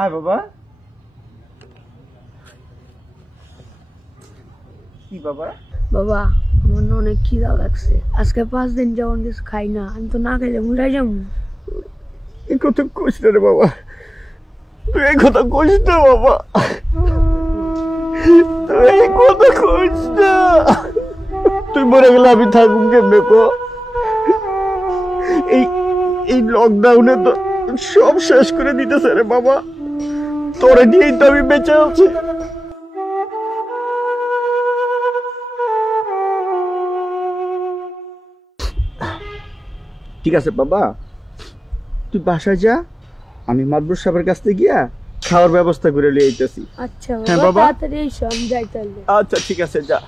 আয় বাবা। কি বাবা? বাবা আমার না অনেক খিদা লাগছে, আজকে 5 দিন যেমন কিছু খাই না, আমি তো না খাইলে মরে যাবো। এই কথা কইস না রে বাবা, তুই এই কথা কইস না বাবা, তুই এই কথা কইস না। তুই মরে গেলে আমি থাকুম কেমনে কো? এই এই লকডাউনে তো সব শেষ করে দিতেছে রে বাবা, তোরে নিয়েই তো আমি বেঁচে আছি। ঠিক আছে বাবা, তুই বাসায় যা, আমি মাদবর সাহেবের কাছ থেকে গিয়া খাওয়ার ব্যবস্থা করে নিয়ে আইতেছি। আচ্ছা হ্যাঁ বাবা, বাবা। তাড়াতাড়ি এসো, আমি যাই তাহলে। আচ্ছা ঠিক আছে, যা।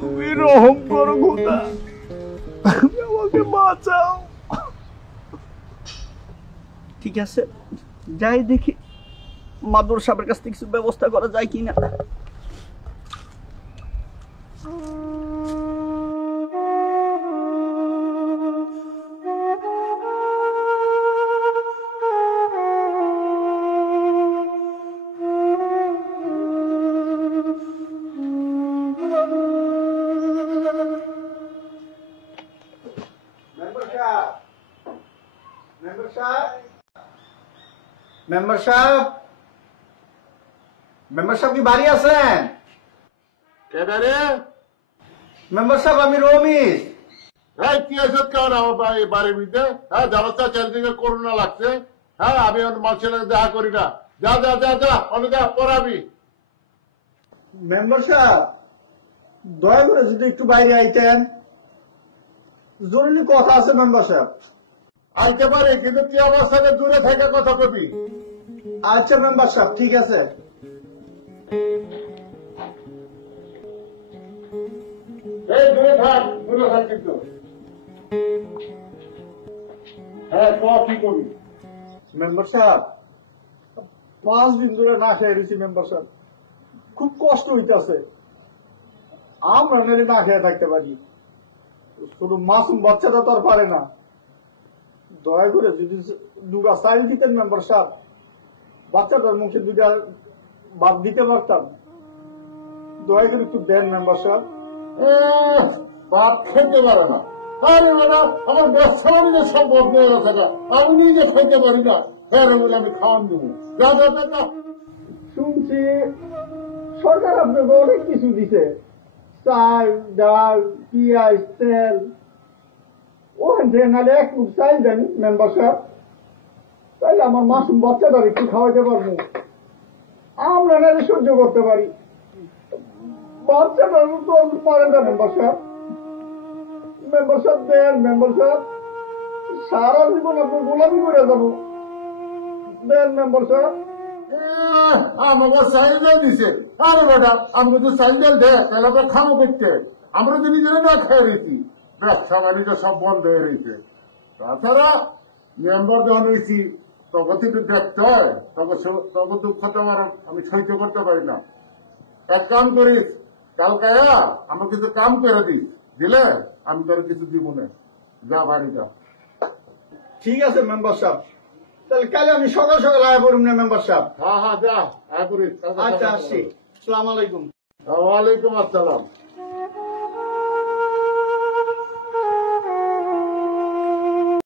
তুমি রহম করো খোদা, আমাকে বাঁচাও। ঠিক আছে, যাই দেখি মাদুর সাহেবের কাছ থেকে কিছু ব্যবস্থা করা যায় কিনা। মেম্বার সাহেব, মেম্বার সাহেব কি বাড়ি আছেন? মেম্বার সাহেব আমি রমিস। হ্যাঁ কি আছে কেমন আমার বাড়ির ভিতরে? হ্যাঁ জানো তো চারিদিকে করোনা লাগছে। হ্যাঁ আমি মানুষের দেখা করি না। যা যা যা যা অনেক পড়াবি। মেম্বার সাহেব দয়া করে যদি একটু বাইরে আইতেন, জরুরি কথা আছে। মেম্বার সাহেব আইতে পারে কিন্তু কি অবস্থাতে দূরে থেকে কথা কবি। আচ্ছা মেম্বার সাহেব, ঠিক আছে। এই দূরে থাক কিন্তু। হ্যাঁ কি করবি? মেম্বার সাহেব 5 দিন ধরে না খেয়ে রয়েছি। মেম্বার সাহেব খুব কষ্ট হইতেছে, আমরা না খেয়ে থাকতে পারি, শুধু মাসুম বাচ্চাটা তো আর পারে না। দয়া করে যদি দুটা চাইল দিতেন মেম্বার সাহেব, বাচ্চাটার মুখে দুটা বাদ দিতে পারতাম। দয়া করে একটু দেন মেম্বার সাহেব। বাপ খেতে পারে না। আরে বাবা আমার ব্যবসা বাণিজ্য সব বন্ধ হয়ে গেছে, আমি নিজে খেতে পারি না। হ্যাঁ বলে আমি খাওয়ান দেবো। যা যা যা। শুনছি সরকার আপনাকে অনেক কিছু দিছে, চাল ডাল পিঁয়াজ তেল। ওখান থেকে নাহলে 1 মুঠ চাল দেন মেম্বার সাহেব, তাইলে আমার মাসুম বাচ্চাটার একটু খাওয়াইতে পারবো। আমরা নাহলে সহ্য করতে পারি, বাচ্চাটার তো পারে না মেম্বার সাহেব। মেম্বার সাহেব দেন মেম্বার সাহেব, সারা জীবন আপনার গোলামি করে যাবো। দেন মেম্বার সাহেব। আমাকে সাইকেল দিছে। আরে বেটা আমাকে তো সাইকেল দেয় তাহলে তো খাবো করতে। আমরা তো নিজেরা না খেয়ে রয়েছি, ব্যবসা বাণিজ্য সব বন্ধ হয়ে রয়েছে। তাছাড়া মেম্বার যখন হয়েছি তখন থেকে দেখতে হয়, তখন দুঃখটা আমার আমি সহ্য করতে পারি না। এক কাম করিস, কালকে আমাকে কিছু কাম করে দিস, দিলে আমি তোর কিছু দিব না। যা বাড়ি যা। ঠিক আছে মেম্বার সাহেব, তাহলে কালে আমি সকাল সকাল আয়া পড়ুন না মেম্বার সাহেব। হ্যাঁ হ্যাঁ যা আয় করিস। আচ্ছা আসছি, আসসালামু আলাইকুম। ওয়ালাইকুম আসসালাম।